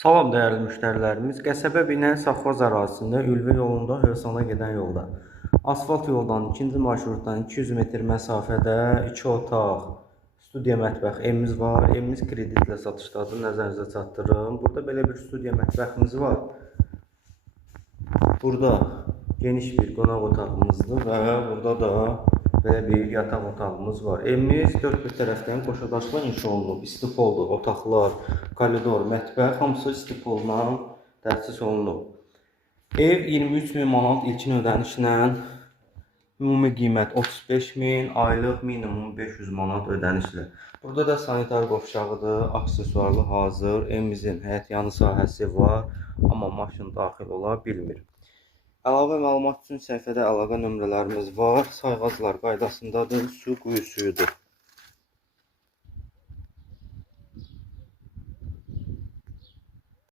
Salam dəyərli müştərilərimiz. Qəsəbə binən Safxoz ərazisində Ülvi yolunda Hörsana gedən yolda asfalt yoldan ikinci marşrutdan 200 metr məsafədə 2 otaq studiya mətbəx evimiz var. Evimiz kreditlə satışdadır. Nəzərinizə çatdırırım. Burada belə bir studiya mətbəximiz var. Burada geniş bir qonaq otağımızdır və burada da belə bir yataq otağımız var. Evimiz dörd bir tərəfdən qoşadaşla inşa olunub. İstipoldur, otaqlar, koridor, mətbəx hamısı istipolla təsis olunub. Ev 23.000 manat ilkin ödənişlə, ümumi qiymət 35.000, aylıq minimum 500 manat ödənişlə. Burada da sanitar qovşağıdır, aksesuarlı hazır. Evimizin həyətyanı sahəsi var, amma maşın daxil ola bilmir. Əlavə məlumat üçün səhifədə əlaqə nömrələrimiz var. Sayğaclar qaydasındadır, su quyu suyudur.